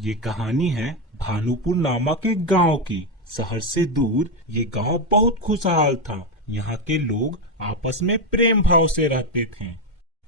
ये कहानी है भानुपुर नामक एक गांव की। शहर से दूर ये गांव बहुत खुशहाल था। यहाँ के लोग आपस में प्रेम भाव से रहते थे।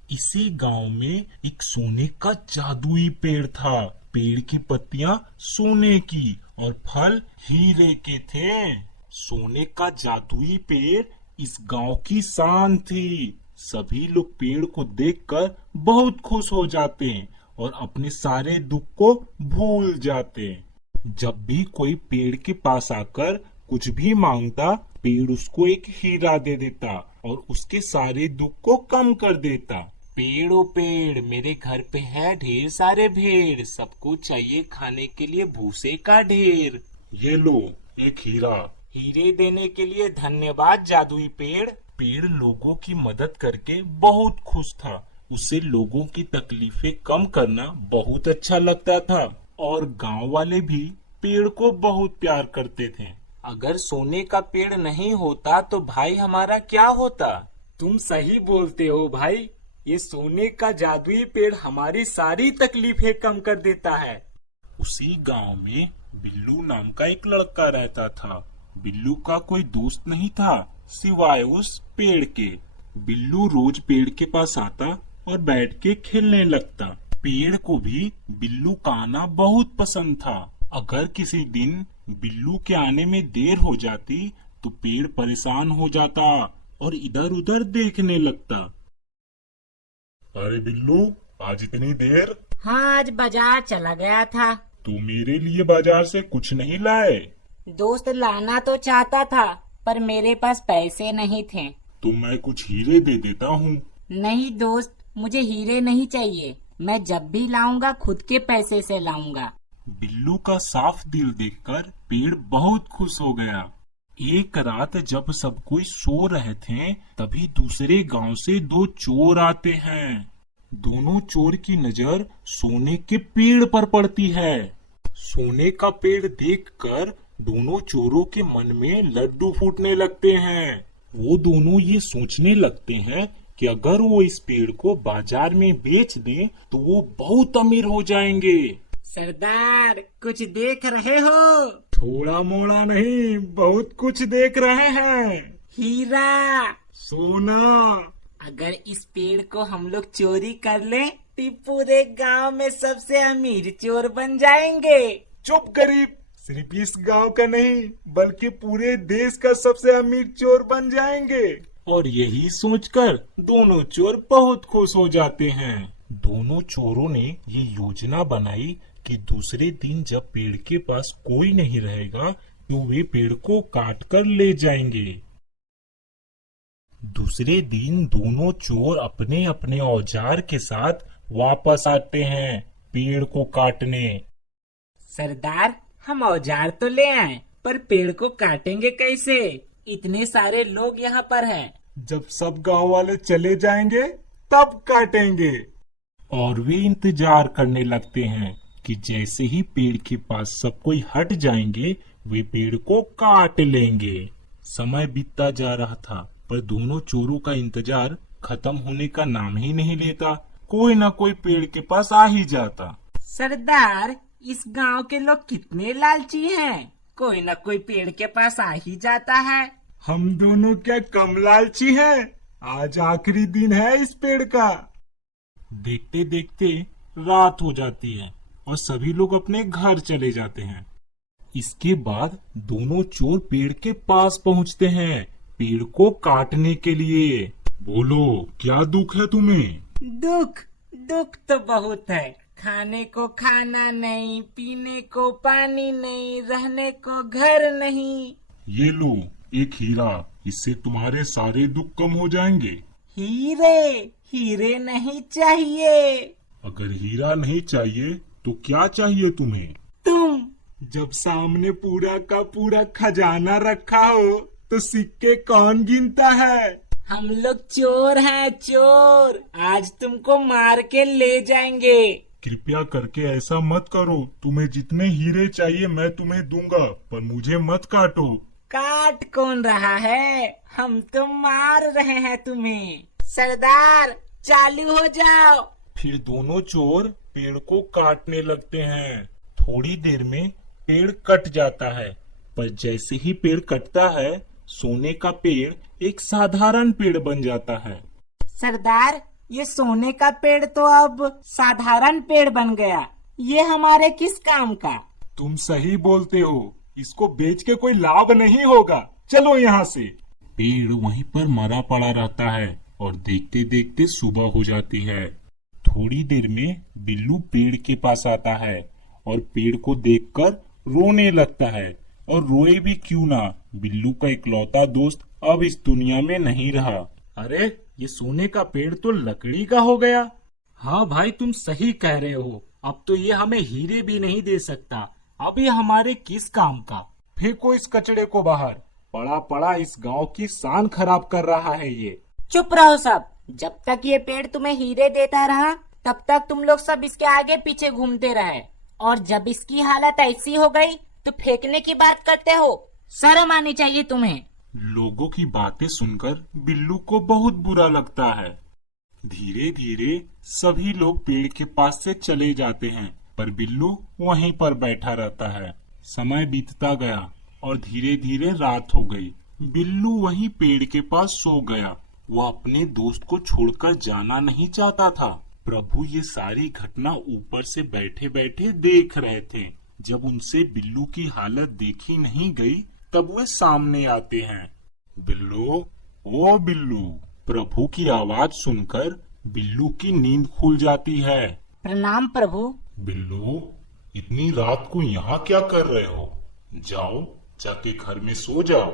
इसी गांव में एक सोने का जादुई पेड़ था। पेड़ की पत्तियां सोने की और फल हीरे के थे। सोने का जादुई पेड़ इस गांव की शान थी। सभी लोग पेड़ को देखकर बहुत खुश हो जाते हैं और अपने सारे दुख को भूल जाते हैं। जब भी कोई पेड़ के पास आकर कुछ भी मांगता, पेड़ उसको एक हीरा दे देता और उसके सारे दुख को कम कर देता। पेड़ ओ पेड़, मेरे घर पे है ढेर सारे भेड़, सबको चाहिए खाने के लिए भूसे का ढेर। ये लो एक हीरा। हीरे देने के लिए धन्यवाद जादुई पेड़। पेड़ लोगों की मदद करके बहुत खुश था। उसे लोगों की तकलीफें कम करना बहुत अच्छा लगता था और गांव वाले भी पेड़ को बहुत प्यार करते थे। अगर सोने का पेड़ नहीं होता तो भाई हमारा क्या होता? तुम सही बोलते हो भाई, ये सोने का जादुई पेड़ हमारी सारी तकलीफें कम कर देता है। उसी गांव में बिल्लू नाम का एक लड़का रहता था। बिल्लू का कोई दोस्त नहीं था सिवाय उस पेड़ के। बिल्लू रोज पेड़ के पास आता और बैठ के खेलने लगता। पेड़ को भी बिल्लू का आना बहुत पसंद था। अगर किसी दिन बिल्लू के आने में देर हो जाती तो पेड़ परेशान हो जाता और इधर उधर देखने लगता। अरे बिल्लू, आज इतनी देर? हाँ, आज बाजार चला गया था। तू मेरे लिए बाजार से कुछ नहीं लाए? दोस्त लाना तो चाहता था पर मेरे पास पैसे नहीं थे। तो मैं कुछ हीरे दे देता हूँ। नहीं दोस्त, मुझे हीरे नहीं चाहिए। मैं जब भी लाऊंगा खुद के पैसे से लाऊंगा। बिल्लू का साफ दिल देखकर पेड़ बहुत खुश हो गया। एक रात जब सब कोई सो रहे थे तभी दूसरे गांव से दो चोर आते हैं। दोनों चोर की नजर सोने के पेड़ पर पड़ती है। सोने का पेड़ देखकर दोनों चोरों के मन में लड्डू फूटने लगते हैं। वो दोनों ये सोचने लगते हैं कि अगर वो इस पेड़ को बाजार में बेच दें तो वो बहुत अमीर हो जाएंगे। सरदार, कुछ देख रहे हो? थोड़ा मोड़ा नहीं, बहुत कुछ देख रहे हैं। हीरा, सोना। अगर इस पेड़ को हम लोग चोरी कर लें तो पूरे गांव में सबसे अमीर चोर बन जाएंगे। चुप गरीब, सिर्फ इस गांव का नहीं बल्कि पूरे देश का सबसे अमीर चोर बन जाएंगे। और यही सोचकर दोनों चोर बहुत खुश हो जाते हैं। दोनों चोरों ने ये योजना बनाई कि दूसरे दिन जब पेड़ के पास कोई नहीं रहेगा तो वे पेड़ को काट कर ले जाएंगे। दूसरे दिन दोनों चोर अपने अपने औजार के साथ वापस आते हैं पेड़ को काटने। सरदार, हम औजार तो ले आए पर पेड़ को काटेंगे कैसे? इतने सारे लोग यहाँ पर हैं। जब सब गांव वाले चले जाएंगे तब काटेंगे। और वे इंतजार करने लगते हैं कि जैसे ही पेड़ के पास सब कोई हट जाएंगे वे पेड़ को काट लेंगे। समय बीतता जा रहा था पर दोनों चोरों का इंतजार खत्म होने का नाम ही नहीं लेता। कोई न कोई पेड़ के पास आ ही जाता। सरदार, इस गांव के लोग कितने लालची हैं। कोई न कोई पेड़ के पास आ ही जाता है। हम दोनों क्या कम लालची हैं? आज आखिरी दिन है इस पेड़ का। देखते देखते रात हो जाती है और सभी लोग अपने घर चले जाते हैं। इसके बाद दोनों चोर पेड़ के पास पहुंचते हैं पेड़ को काटने के लिए। बोलो, क्या दुख है तुम्हें? दुख तो बहुत है। खाने को खाना नहीं, पीने को पानी नहीं, रहने को घर नहीं। ये लो एक हीरा, इससे तुम्हारे सारे दुख कम हो जाएंगे। हीरे नहीं चाहिए। अगर हीरा नहीं चाहिए तो क्या चाहिए तुम्हें? तुम। जब सामने पूरा का पूरा खजाना रखा हो तो सिक्के कौन गिनता है? हम लोग चोर हैं, चोर। आज तुमको मार के ले जाएंगे। कृपया करके ऐसा मत करो। तुम्हें जितने हीरे चाहिए मैं तुम्हें दूंगा, पर मुझे मत काटो। काट कौन रहा है? हम तो मार रहे हैं तुम्हें। सरदार, चालू हो जाओ। फिर दोनों चोर पेड़ को काटने लगते हैं। थोड़ी देर में पेड़ कट जाता है, पर जैसे ही पेड़ कटता है सोने का पेड़ एक साधारण पेड़ बन जाता है। सरदार, ये सोने का पेड़ तो अब साधारण पेड़ बन गया, ये हमारे किस काम का? तुम सही बोलते हो, इसको बेच के कोई लाभ नहीं होगा, चलो यहाँ से। पेड़ वहीं पर मरा पड़ा रहता है और देखते देखते सुबह हो जाती है। थोड़ी देर में बिल्लू पेड़ के पास आता है और पेड़ को देखकर रोने लगता है। और रोए भी क्यों ना, बिल्लू का इकलौता दोस्त अब इस दुनिया में नहीं रहा। अरे, ये सोने का पेड़ तो लकड़ी का हो गया। हाँ भाई, तुम सही कह रहे हो। अब तो ये हमें हीरे भी नहीं दे सकता। अब ये हमारे किस काम का? फेंको इस कचड़े को बाहर, पड़ा पड़ा इस गांव की शान खराब कर रहा है ये। चुप रहो सब। जब तक ये पेड़ तुम्हें हीरे देता रहा तब तक तुम लोग सब इसके आगे पीछे घूमते रहे, और जब इसकी हालत ऐसी हो गई तो फेंकने की बात करते हो। शर्म आनी चाहिए तुम्हें। लोगों की बातें सुनकर बिल्लू को बहुत बुरा लगता है। धीरे धीरे सभी लोग पेड़ के पास से चले जाते हैं, पर बिल्लू वहीं पर बैठा रहता है। समय बीतता गया और धीरे धीरे रात हो गई। बिल्लू वहीं पेड़ के पास सो गया। वह अपने दोस्त को छोड़कर जाना नहीं चाहता था। प्रभु ये सारी घटना ऊपर से बैठे बैठे देख रहे थे। जब उनसे बिल्लू की हालत देखी नहीं गई तब वे सामने आते हैं। बिल्लू, ओ बिल्लू। प्रभु की आवाज सुनकर बिल्लू की नींद खुल जाती है। प्रणाम प्रभु। बिल्लू, इतनी रात को यहाँ क्या कर रहे हो? जाओ, जाके घर में सो जाओ।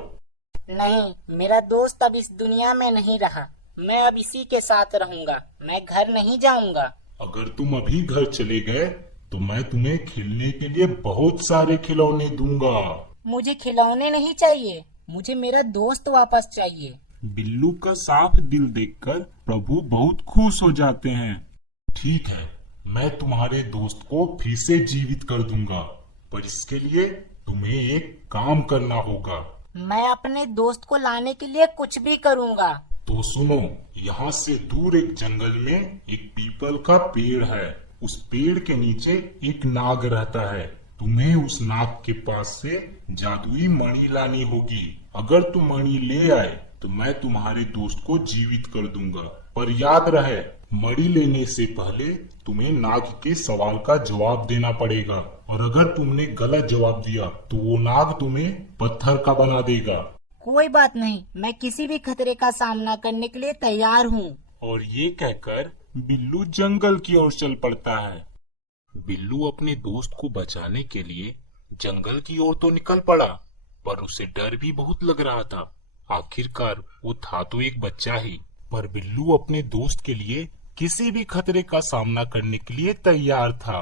नहीं, मेरा दोस्त अब इस दुनिया में नहीं रहा। मैं अब इसी के साथ रहूंगा, मैं घर नहीं जाऊंगा। अगर तुम अभी घर चले गए तो मैं तुम्हें खेलने के लिए बहुत सारे खिलौने दूंगा। मुझे खिलौने नहीं चाहिए, मुझे मेरा दोस्त वापस चाहिए। बिल्लू का साफ दिल देखकर प्रभु बहुत खुश हो जाते हैं। ठीक है, मैं तुम्हारे दोस्त को फिर से जीवित कर दूंगा, पर इसके लिए तुम्हें एक काम करना होगा। मैं अपने दोस्त को लाने के लिए कुछ भी करूंगा। तो सुनो, यहाँ से दूर एक जंगल में एक पीपल का पेड़ है। उस पेड़ के नीचे एक नाग रहता है। तुम्हें उस नाग के पास से जादुई मणि लानी होगी। अगर तुम मणि ले आए तो मैं तुम्हारे दोस्त को जीवित कर दूंगा, पर याद रहे मणि लेने से पहले तुम्हें नाग के सवाल का जवाब देना पड़ेगा, और अगर तुमने गलत जवाब दिया तो वो नाग तुम्हें पत्थर का बना देगा। कोई बात नहीं, मैं किसी भी खतरे का सामना करने के लिए तैयार हूँ। और ये कहकर बिल्लू जंगल की ओर चल पड़ता है। बिल्लू अपने दोस्त को बचाने के लिए जंगल की ओर तो निकल पड़ा, पर उसे डर भी बहुत लग रहा था। आखिरकार वो था तो एक बच्चा ही, पर बिल्लू अपने दोस्त के लिए किसी भी खतरे का सामना करने के लिए तैयार था।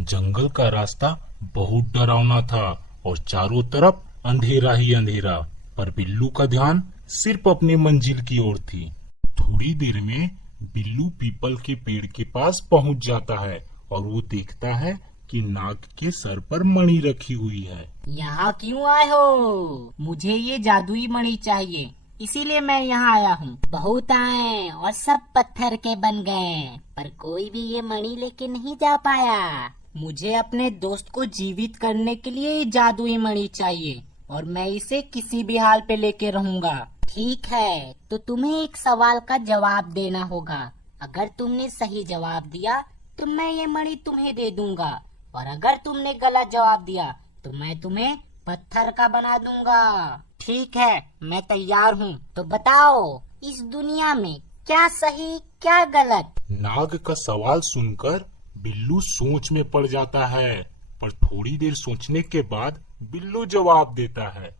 जंगल का रास्ता बहुत डरावना था और चारों तरफ अंधेरा ही अंधेरा, पर बिल्लू का ध्यान सिर्फ अपनी मंजिल की ओर थी। थोड़ी देर में बिल्लू पीपल के पेड़ के पास पहुंच जाता है और वो देखता है कि नाग के सर पर मणि रखी हुई है। यहाँ क्यों आए हो? मुझे ये जादुई मणि चाहिए, इसीलिए मैं यहाँ आया हूँ। बहुत आए और सब पत्थर के बन गए, पर कोई भी ये मणि लेके नहीं जा पाया। मुझे अपने दोस्त को जीवित करने के लिए ये जादुई मणि चाहिए, और मैं इसे किसी भी हाल पे लेके रहूंगा। ठीक है, तो तुम्हें एक सवाल का जवाब देना होगा। अगर तुमने सही जवाब दिया तो मैं ये मणि तुम्हें दे दूंगा, और अगर तुमने गलत जवाब दिया तो मैं तुम्हें पत्थर का बना दूंगा। ठीक है, मैं तैयार हूँ। तो बताओ, इस दुनिया में क्या सही क्या गलत? नाग का सवाल सुनकर बिल्लू सोच में पड़ जाता है, पर थोड़ी देर सोचने के बाद बिल्लू जवाब देता है।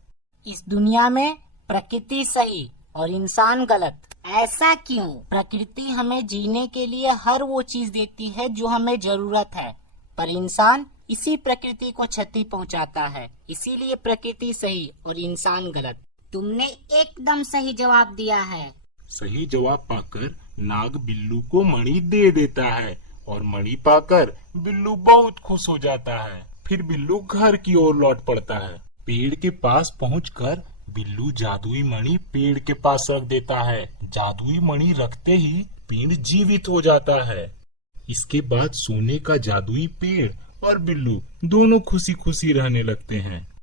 इस दुनिया में प्रकृति सही और इंसान गलत। ऐसा क्यों? प्रकृति हमें जीने के लिए हर वो चीज देती है जो हमें जरूरत है, पर इंसान इसी प्रकृति को क्षति पहुंचाता है। इसीलिए प्रकृति सही और इंसान गलत। तुमने एकदम सही जवाब दिया है। सही जवाब पाकर नाग बिल्लू को मणि दे देता है, और मणि पाकर बिल्लू बहुत खुश हो जाता है। फिर बिल्लू घर की ओर लौट पड़ता है। पेड़ के पास पहुंचकर बिल्लू जादुई मणि पेड़ के पास रख देता है। जादुई मणि रखते ही पेड़ जीवित हो जाता है। इसके बाद सोने का जादुई पेड़ और बिल्लू दोनों खुशी खुशी रहने लगते हैं।